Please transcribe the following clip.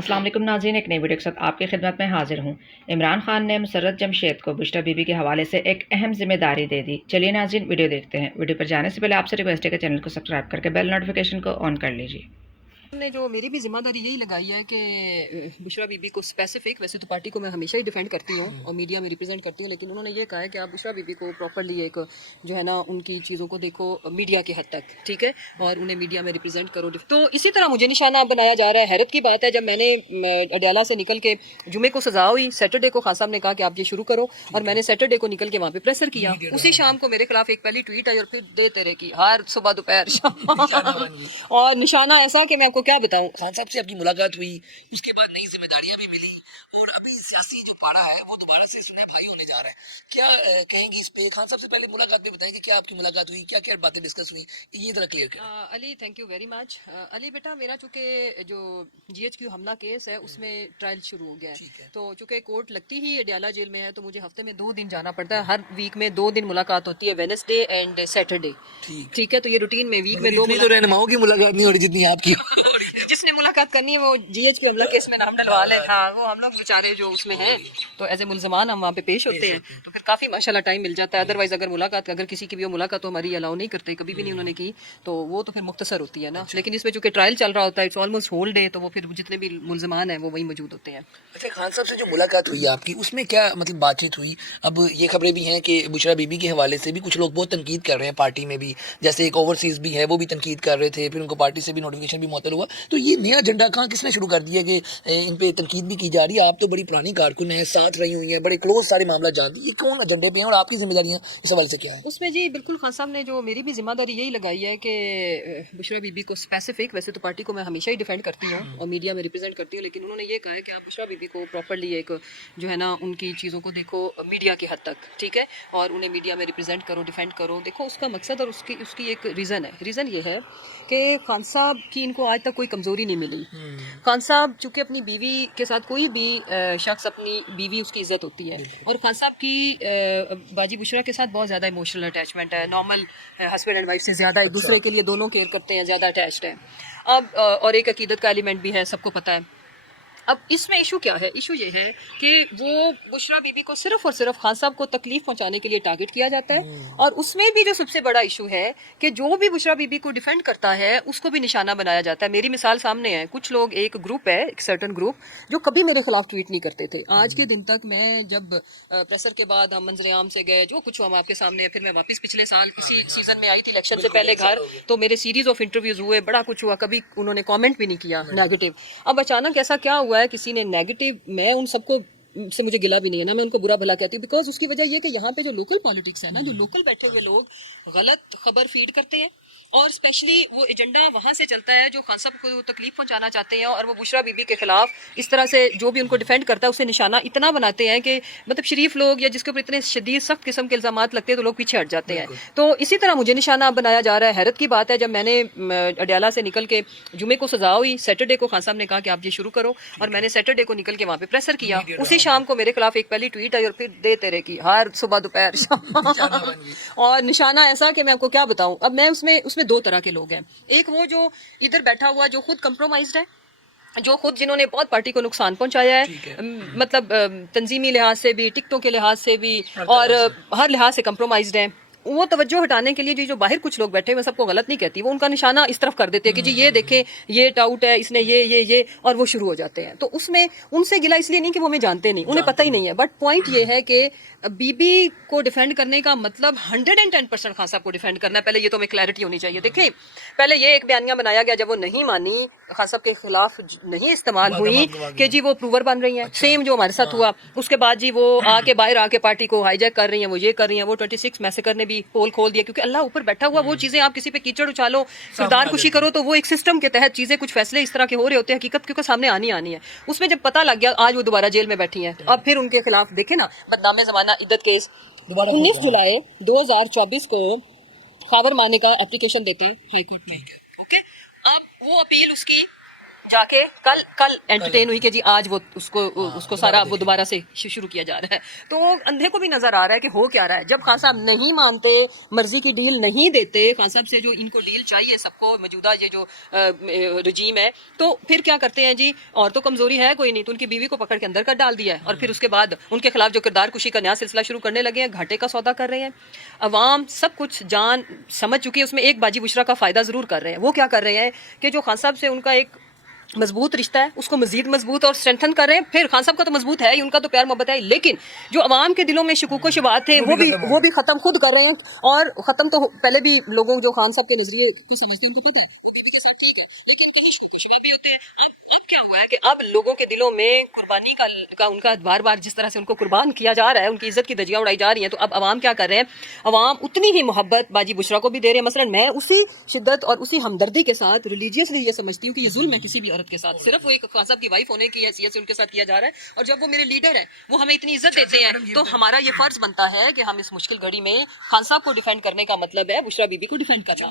अस्सलाम वालेकुम नाज़रीन, एक नई वीडियो के साथ आपकी खिदमत में हाजिर हूँ। इमरान खान ने मुसर्रत जमशेद को बुशरा बीबी के हवाले से एक अहम जिम्मेदारी दे दी। चलिए नाज़रीन वीडियो देखते हैं। वीडियो पर जाने से पहले आपसे रिक्वेस्ट है कि चैनल को सब्सक्राइब करके बेल नोटिफिकेशन को ऑन कर लीजिए। ने जो मेरी भी जिम्मेदारी यही लगाई है कि बुशरा बीबी को स्पेसिफिक, वैसे तो पार्टी को मैं हमेशा ही डिफेंड करती हूँ और मीडिया में रिप्रेजेंट करती हूँ, लेकिन उन्होंने ये कहा है कि आप बुशरा बीबी को प्रॉपरली एक जो है ना उनकी चीज़ों को देखो मीडिया के हद तक, ठीक है, और उन्हें मीडिया में रिप्रेजेंट करो। तो इसी तरह मुझे निशाना बनाया जा रहा है। हैरत की बात है, जब मैंने अडयाला से निकल के जुमे को सजा हुई, सैटरडे को खान साहब ने कहा कि आप ये शुरू करो, और मैंने सैटरडे को निकल के वहाँ पे प्रेसर किया। उसी शाम को मेरे खिलाफ एक पहली ट्वीट आई और फिर दे तेरे की हर सुबह दोपहर शाम और निशाना ऐसा कि मैं आपको क्या बताऊं। खान साहब से आपकी मुलाकात हुई, उसके बाद नई जिम्मेदारियां भी मिली और अभी सियासी जो पारा है वो दोबारा से सुने भाई होने जा रहा है। क्या कहेंगी इस पे? खान साहब से पहले मुलाकात में बताएं कि क्या आपकी मुलाकात हुई, क्या क्या बातें डिस्कस हुई, ये जरा क्लियर करें। Ali, thank you very much. Ali बेटा, मेरा चूंकि जो GHQ हमला केस है उसमें ट्रायल शुरू हो गया है, तो चूंकि कोर्ट लगती ही अडयाला जेल में है, तो मुझे हफ्ते में 2 दिन जाना पड़ता है। हर वीक में 2 दिन मुलाकात होती है, वेडनेसडे एंड सैटरडे, ठीक है। तो ये रूटीन में वीक में 2 तो रहनुमाओं की मुलाकात नहीं हो रही जितनी आपकी जिसने मुलाकात करनी है वो GHQ हमला केस में नाम डलवा ले। हाँ, वो हम लोग बेचारे जो उसमें हैं तो एज ए मुल्जमान हम वहाँ पे पेश होते हैं, तो फिर काफ़ी माशाल्लाह टाइम मिल जाता है। अदरवाइज अगर मुलाकात, अगर किसी की भी वो मुलाकात तो हमारी अलाउ नहीं करते, कभी भी नहीं उन्होंने की, तो वो तो फिर मुख्तसर होती है ना। लेकिन इसमें चूंकि ट्रायल चल रहा होता है, इट्स ऑलमोस्ट होल डे, तो वो फिर जितने भी मुल्जमान हैं वो वही मौजूद होते हैं। अच्छा, खान साहब से जो मुलाकात हुई आपकी उसमें क्या मतलब बातचीत हुई? अब ये खबरें भी हैं कि बुशरा बीबी के हवाले से भी कुछ लोग बहुत तनकीद कर रहे हैं पार्टी में भी, जैसे एक ओवरसीज भी है वो भी तनकीद कर रहे थे, फिर उनको पार्टी से भी नोटिफिकेशन भी मुअत्तल हुआ। तो ये नया एजेंडा कहाँ किसने शुरू कर दिया कि इन पे तनकीद भी की जा रही है? आप तो बड़ी पुरानी कारकुन है, साथ रही हुई है, बड़े क्लोज सारे मामला जानती है, ये कौन एजेंडे पे है और आपकी जिम्मेदारियाँ इस हवाले से क्या है? उसमें जी बिल्कुल खान साहब ने जो मेरी भी जिम्मेदारी यही लगाई है कि बुशरा बीबी को स्पेसिफिक, वैसे तो पार्टी को मैं हमेशा ही डिफेंड करती हूँ और मीडिया में रिप्रेजेंट करती हूँ, लेकिन उन्होंने ये कहा है कि आप बुशरा बीबी को प्रॉपरली एक जो है ना उनकी चीज़ों को देखो मीडिया के हद तक, ठीक है, और उन्हें मीडिया में रिप्रेजेंट करो, डिफेंड करो। देखो उसका मकसद और उसकी उसकी एक रीज़न है। रीज़न ये है कि खान साहब की इनको आज तक कोई कमज़ोरी नहीं मिली। खान साहब चूँकि अपनी बीवी के साथ, कोई भी शख्स अपनी बीवी उसकी इज्जत होती है, और खान साहब की बाजी बुशरा के साथ बहुत ज़्यादा इमोशनल अटैचमेंट है। नॉर्मल हस्बैंड एंड वाइफ से ज़्यादा एक दूसरे के लिए दोनों केयर करते हैं, ज़्यादा अटैच्ड है। अब और एक अकीदत का एलिमेंट भी है, सबको पता है। अब इसमें इशू क्या है? इशू ये है कि वो बुशरा बीबी को सिर्फ और सिर्फ खान साहब को तकलीफ पहुंचाने के लिए टारगेट किया जाता है, और उसमें भी जो सबसे बड़ा इशू है कि जो भी बुशरा बीबी को डिफेंड करता है उसको भी निशाना बनाया जाता है। मेरी मिसाल सामने है, कुछ लोग, एक ग्रुप है, एक सर्टन ग्रुप, जो कभी मेरे खिलाफ ट्वीट नहीं करते थे आज के दिन तक। मैं जब प्रेसर के बाद हम मंजर आम से गए, जो कुछ हम आपके सामने है, फिर मैं वापस पिछले साल इसी सीजन में आई थी इलेक्शन से पहले घर, तो मेरे सीरीज ऑफ इंटरव्यूज हुए, बड़ा कुछ हुआ, कभी उन्होंने कमेंट भी नहीं किया नेगेटिव। अब अचानक ऐसा क्या हुआ है, किसी ने नेगेटिव, मैं उन सबको से मुझे गिला भी नहीं है ना, मैं उनको बुरा भला कहती हूँ, बिकॉज उसकी वजह यह कि यहाँ पे जो लोकल पॉलिटिक्स है ना, जो लोकल बैठे हुए लोग गलत खबर फीड करते हैं, और स्पेशली वो एजेंडा वहाँ से चलता है जो खान साहब को तकलीफ पहुंचाना चाहते हैं, और वो बुशरा बीबी के खिलाफ इस तरह से जो भी उनको डिफेंड करता है उसे निशाना इतना बनाते हैं कि मतलब शरीफ लोग या जिसके ऊपर इतने शदीद सख्त किस्म के इल्जाम लगते हैं तो लोग पीछे हट जाते हैं। तो इसी तरह मुझे निशाना बनाया जा रहा है। हैरत की बात है, जब मैंने अडयाला से निकल के जुमे को सजा हुई, सैटरडे को खान साहब ने कहा कि आप ये शुरू करो, और मैंने सैटरडे को निकल के वहाँ पे प्रेसर किया। उसी शाम को मेरे खिलाफ एक पहली ट्वीट आई और फिर दे तेरे की हर सुबह दोपहर शाम और निशाना ऐसा कि मैं आपको क्या बताऊं। अब मैं उसमें उसमें 2 तरह के लोग हैं। एक वो जो इधर बैठा हुआ, जो खुद कंप्रोमाइज्ड है, जो खुद जिन्होंने बहुत पार्टी को नुकसान पहुंचाया है, मतलब तंजीमी लिहाज से भी, टिकटों के लिहाज से भी, और हर लिहाज से कंप्रोमाइज्ड है। वो तवज्जो हटाने के लिए जो बाहर कुछ लोग बैठे हुए, सबको गलत नहीं कहती, वो उनका निशाना इस तरफ कर देते हैं कि जी ये देखें, ये टाउट है, इसने ये, और वो शुरू हो जाते हैं। तो उसमें उनसे गिला इसलिए नहीं कि वो हमें जानते नहीं, उन्हें पता ही नहीं है, बट पॉइंट ये है कि बीबी को डिफेंड करने का मतलब 110% खान साहब को डिफेंड करना है। पहले ये तो हमें क्लैरिटी होनी चाहिए। देखिए, पहले ये एक बयानिया बनाया गया, जब वो नहीं मानी, खान साहब के खिलाफ नहीं इस्तेमाल हुई कि जी वो प्रूवर बन रही हैं, सेम जो हमारे साथ हुआ। उसके बाद जी वो आके बाहर आके पार्टी को हाईजैक कर रही हैं, वो ये कर रही हैं, वो 26 मैसेकर ने भी पोल खोल दिया, क्योंकि अल्लाह ऊपर बैठा हुआ, वो चीजें आप किसी पे कीचड़ उछालो, किरदार खुशी करो, तो वो एक सिस्टम के तहत चीजें, कुछ फैसले इस तरह के हो रहे होते हैं, हकीकत क्योंकि सामने आनी है। उसमें जब पता लग गया, आज वो दोबारा जेल में बैठी हैं, अब फिर उनके खिलाफ देखे ना, बदनामे जमाना इद्दत केस 19 जुलाई 2024 को खबर मारने का एप्लीकेशन देते हैं हाई कोर्ट में। ओके, अब वो अपील उसकी जाके कल एंटरटेन हुई कि जी आज वो उसको सारा वो दोबारा से शुरू किया जा रहा है। तो अंधे को भी नजर आ रहा है कि हो क्या रहा है। जब खान साहब नहीं मानते, मर्जी की डील नहीं देते, खान साहब से जो इनको डील चाहिए सबको मौजूदा ये जो रजीम है, तो फिर क्या करते हैं जी, और तो कमजोरी है कोई नहीं, तो उनकी बीवी को पकड़ के अंदर कर डाल दिया है और फिर उसके बाद उनके खिलाफ जो किरदार कुशी का नया सिलसिला शुरू करने लगे हैं, घाटे का सौदा कर रहे हैं। अवाम सब कुछ जान समझ चुकी है, उसमें एक बाजी बुशरा का फायदा जरूर कर रहे हैं। वो क्या कर रहे हैं कि जो खान साहब से उनका एक मजबूत रिश्ता है उसको मजीद मजबूत और स्ट्रेंथन कर रहे हैं। फिर खान साहब का तो मजबूत है ही, उनका तो प्यार मोहब्बत है ही, लेकिन जो अवाम के दिलों में शुकूक शुबहात थे वो भी खत्म खुद कर रहे हैं। और खत्म तो पहले भी लोगों जो खान साहब के नजरिए को समझते हैं उनको पता है वो बीबी के साथ ठीक है, लेकिन कहीं शुकूक शुबहा भी होते हैं। अब क्या हुआ है कि अब लोगों के दिलों में कुर्बानी का उनका बार बार जिस तरह से उनको कुर्बान किया जा रहा है, उनकी इज्जत की धज्जियां उड़ाई जा रही हैं, तो अब अवाम क्या कर रहे हैं, अवाम उतनी ही मोहब्बत बाजी बुशरा को भी दे रहे हैं। मसलन मैं उसी शिद्दत और उसी हमदर्दी के साथ रिलीजियसली ये समझती हूँ कि ये जुल्म है किसी भी औरत के साथ, सिर्फ वो एक खान साहब की वाइफ होने की हैसियत से उनके साथ किया जा रहा है। और जब वो मेरे लीडर है, वो हमें इतनी इज्जत देते हैं, तो हमारा ये फर्ज बनता है कि हम इस मुश्किल घड़ी में खान साहब को डिफेंड करने का मतलब है बुशरा बीबी को डिफेंड करना।